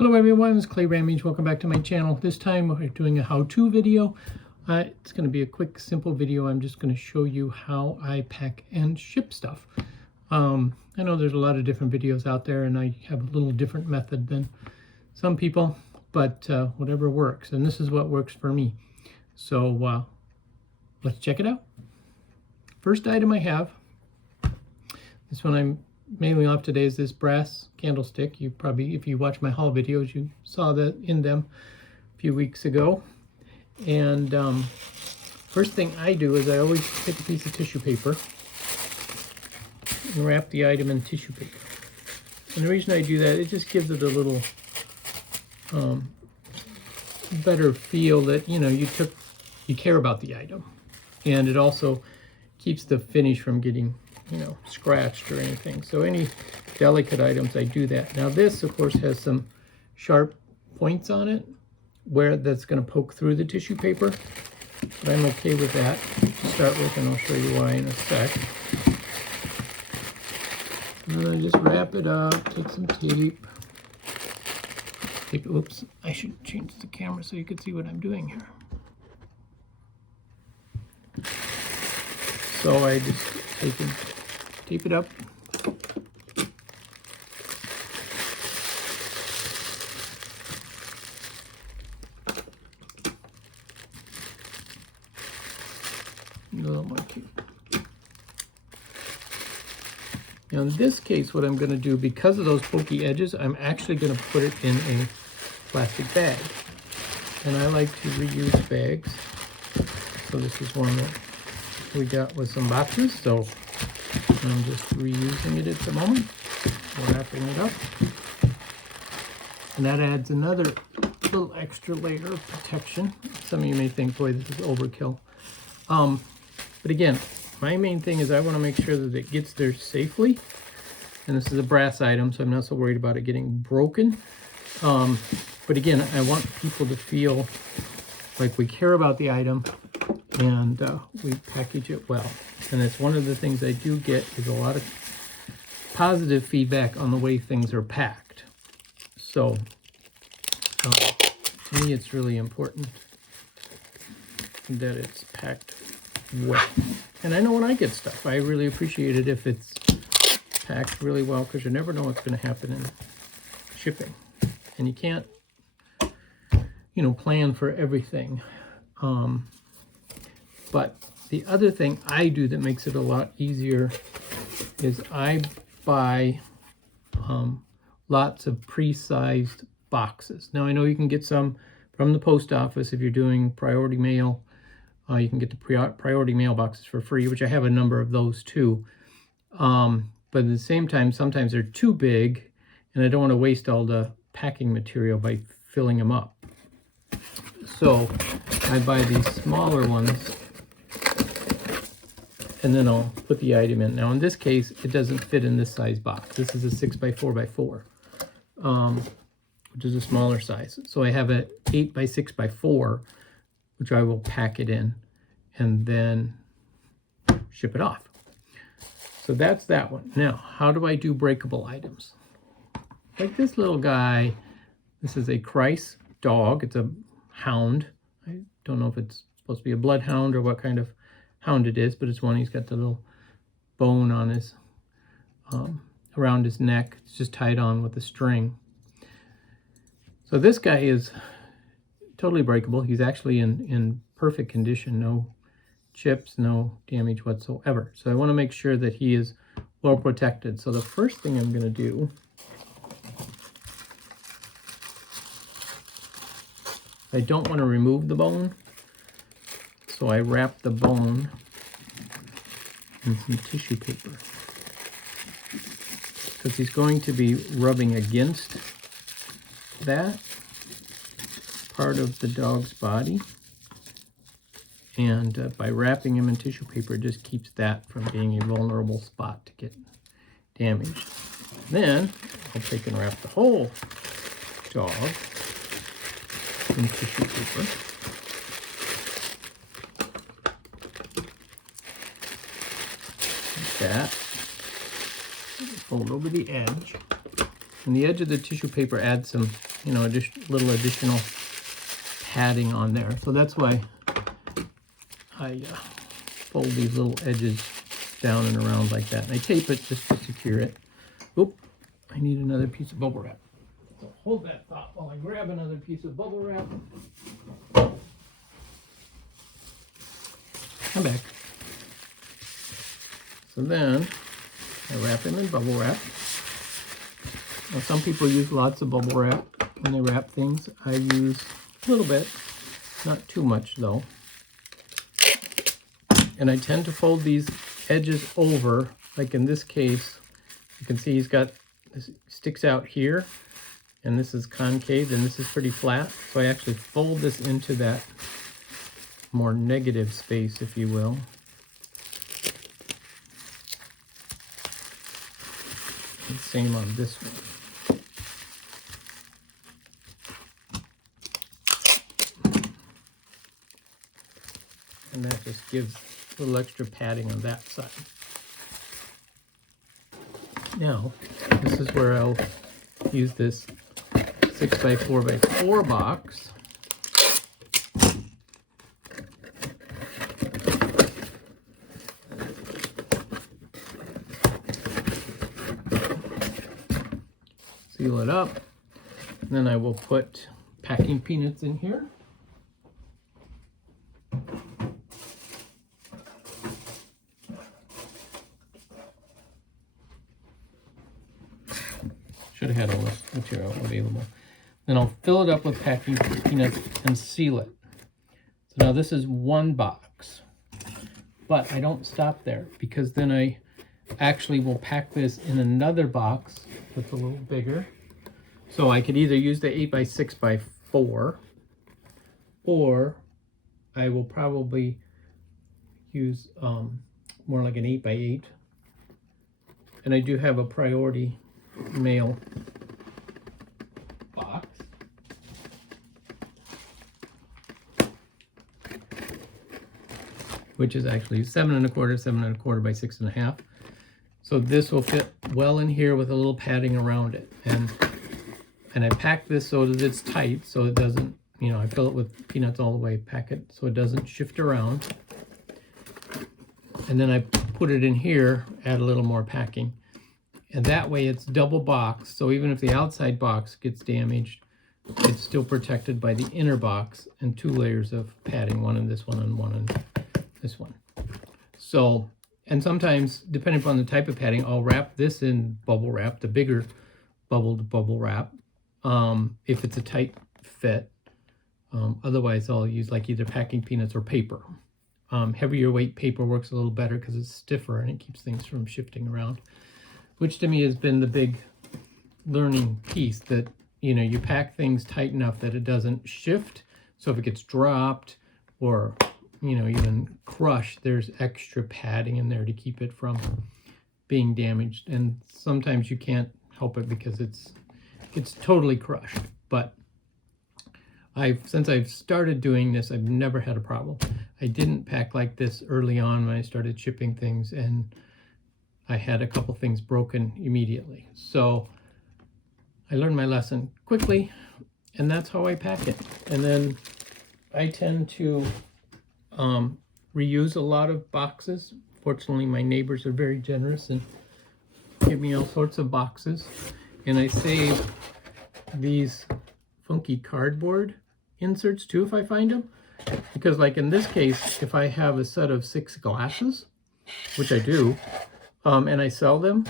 Hello everyone, it's clayrammage. Welcome back to my channel. This time we're doing a how-to video. It's going to be a quick, simple video. I'm just going to show you how I pack and ship stuff. I know there's a lot of different videos out there and I have a little different method than some people, but whatever works. And this is what works for me. So let's check it out. First item I have, this one I'm mailing off today, is this brass candlestick. You probably, if you watch my haul videos, you saw that in them a few weeks ago. And first thing I do is I always take a piece of tissue paper and wrap the item in tissue paper. And the reason I do that, it just gives it a little better feel that, you know, you care about the item. And it also keeps the finish from getting, you know, scratched or anything. So any delicate items, I do that. Now this, of course, has some sharp points on it where that's going to poke through the tissue paper, but I'm okay with that to start with, and I'll show you why in a sec. And then I just wrap it up, take some tape. Oops, I should change the camera so you can see what I'm doing here. So I just tape it up. A little more tape. Now in this case, what I'm going to do, because of those pokey edges, I'm actually going to put it in a plastic bag. And I like to reuse bags. So this is one that we got with some boxes, so I'm just reusing it at the moment, wrapping it up. And that adds another little extra layer of protection. Some of you may think, boy, this is overkill. But again, my main thing is I want to make sure that it gets there safely. And this is a brass item, so I'm not so worried about it getting broken. But again, I want people to feel like we care about the item and we package it well. And it's one of the things I do get is a lot of positive feedback on the way things are packed. So to me, it's really important that it's packed well. And I know when I get stuff, I really appreciate it if it's packed really well, because you never know what's going to happen in shipping. And you can't, you know, plan for everything. But the other thing I do that makes it a lot easier is I buy lots of pre-sized boxes. Now I know you can get some from the post office if you're doing priority mail. You can get the priority mail boxes for free, which I have a number of those too. But at the same time, sometimes they're too big and I don't want to waste all the packing material by filling them up. So I buy these smaller ones and then I'll put the item in. Now in this case, it doesn't fit in this size box. This is a 6x4x4, which is a smaller size. So I have an 8x6x4, which I will pack it in and then ship it off. So that's that one. Now, how do I do breakable items? Like this little guy, this is a Christ dog. It's a hound. I don't know if it's supposed to be a bloodhound or what kind of hound it is, but it's one. He's got the little bone on his around his neck. It's just tied on with a string. So this guy is totally breakable. He's actually in perfect condition, no chips, no damage whatsoever. So I want to make sure that he is well protected. So the first thing I'm going to do, I don't want to remove the bone. So I wrap the bone in some tissue paper, because he's going to be rubbing against that part of the dog's body. And by wrapping him in tissue paper, it just keeps that from being a vulnerable spot to get damaged. Then I'll take and wrap the whole dog in tissue paper. That. Fold over the edge. And the edge of the tissue paper adds some, you know, little additional padding on there. So that's why I fold these little edges down and around like that. And I tape it just to secure it. Oop, I need another piece of bubble wrap. So hold that thought while I grab another piece of bubble wrap. I'm back. So then I wrap them in bubble wrap. Now some people use lots of bubble wrap when they wrap things. I use a little bit, not too much though. And I tend to fold these edges over, like in this case, you can see he's got, this sticks out here, and this is concave, and this is pretty flat. So I actually fold this into that more negative space, if you will. And same on this one. And that just gives a little extra padding on that side. Now, this is where I'll use this 6x4x4 box. Seal it up. And then I will put packing peanuts in here. Should have had all this material available. Then I'll fill it up with packing peanuts and seal it. So now this is one box, but I don't stop there, because then I actually will pack this in another box that's a little bigger. So I could either use the 8x6x4, or I will probably use more like an 8x8. And I do have a priority mail box. Which is actually 7 1/4 by 6 1/2. So this will fit well in here with a little padding around it. And I pack this so that it's tight, so it doesn't, you know, I fill it with peanuts all the way, pack it so it doesn't shift around. And then I put it in here, add a little more packing. And that way it's double boxed, so even if the outside box gets damaged, it's still protected by the inner box and 2 layers of padding, one in this one and one in this one. So, and sometimes, depending upon the type of padding, I'll wrap this in bubble wrap, the bigger bubble wrap, if it's a tight fit. Otherwise, I'll use like either packing peanuts or paper. Heavier weight paper works a little better because it's stiffer and it keeps things from shifting around, which to me has been the big learning piece, that, you know, you pack things tight enough that it doesn't shift. So if it gets dropped or, you know, even crushed, there's extra padding in there to keep it from being damaged. And sometimes you can't help it because it's totally crushed. But since I've started doing this, I've never had a problem. I didn't pack like this early on when I started shipping things, and I had a couple things broken immediately. So I learned my lesson quickly, and that's how I pack it. And then I tend to reuse a lot of boxes. Fortunately, my neighbors are very generous and give me all sorts of boxes. And I save these funky cardboard inserts too if I find them. Because like in this case, if I have a set of 6 glasses, which I do, and I sell them,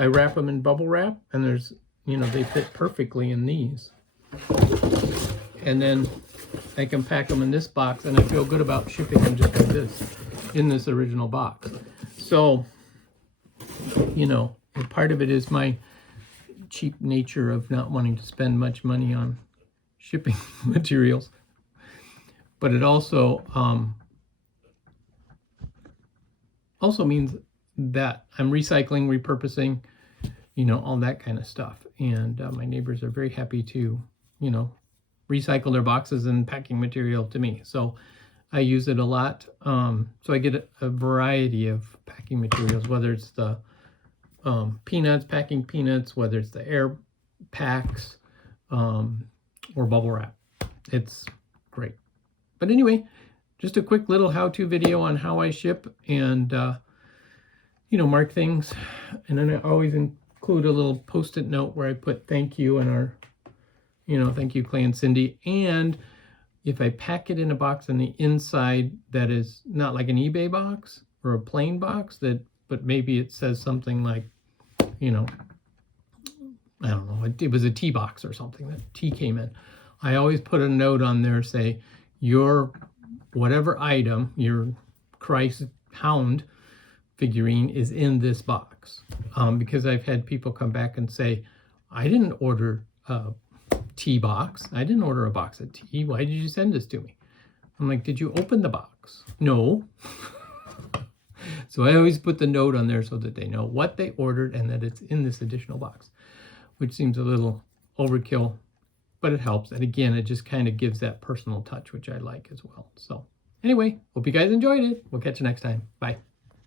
I wrap them in bubble wrap, and there's, you know, they fit perfectly in these. And then I can pack them in this box, and I feel good about shipping them just like this, in this original box. So, you know, part of it is my cheap nature of not wanting to spend much money on shipping materials. But it also means that I'm recycling, repurposing, you know, all that kind of stuff. And my neighbors are very happy to, you know, recycle their boxes and packing material to me. So I use it a lot. So I get a variety of packing materials, whether it's the peanuts, packing peanuts, whether it's the air packs, or bubble wrap. It's great. But anyway, just a quick little how-to video on how I ship and, you know, mark things. And then I always include a little post-it note where I put thank you and our, you know, thank you, Clay and Cindy. And if I pack it in a box on the inside that is not like an eBay box or a plain box, but maybe it says something like, you know, I don't know, it was a tea box or something that tea came in. I always put a note on there, say, your whatever item, your Christ Hound figurine is in this box. Because I've had people come back and say, I didn't order a tea box. I didn't order a box of tea. Why did you send this to me? I'm like, did you open the box? No. So I always put the note on there so that they know what they ordered and that it's in this additional box, which seems a little overkill, but it helps. And again, it just kind of gives that personal touch, which I like as well. So anyway, hope you guys enjoyed it. We'll catch you next time. Bye.